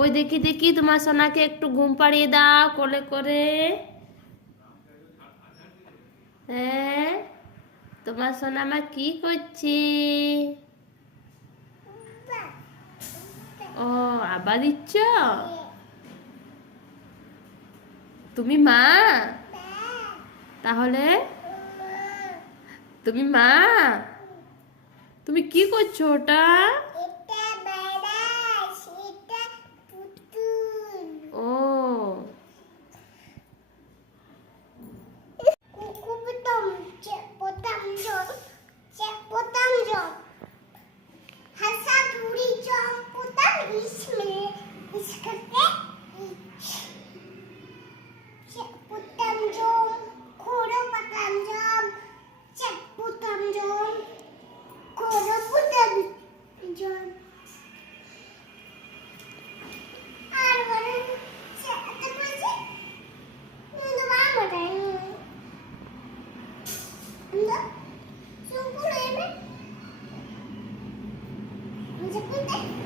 কই দেখি দেখি, তোমার সোনাকে একটু ঘুম পাড়িয়ে দাও, কোলে করে। হ্যাঁ তোমার সোনা মা কি করছে? ও, আবার দিচ্ছ? তুমি মা? তাহলে? তুমি মা? তুমি কি করছ ওটা? Thank you.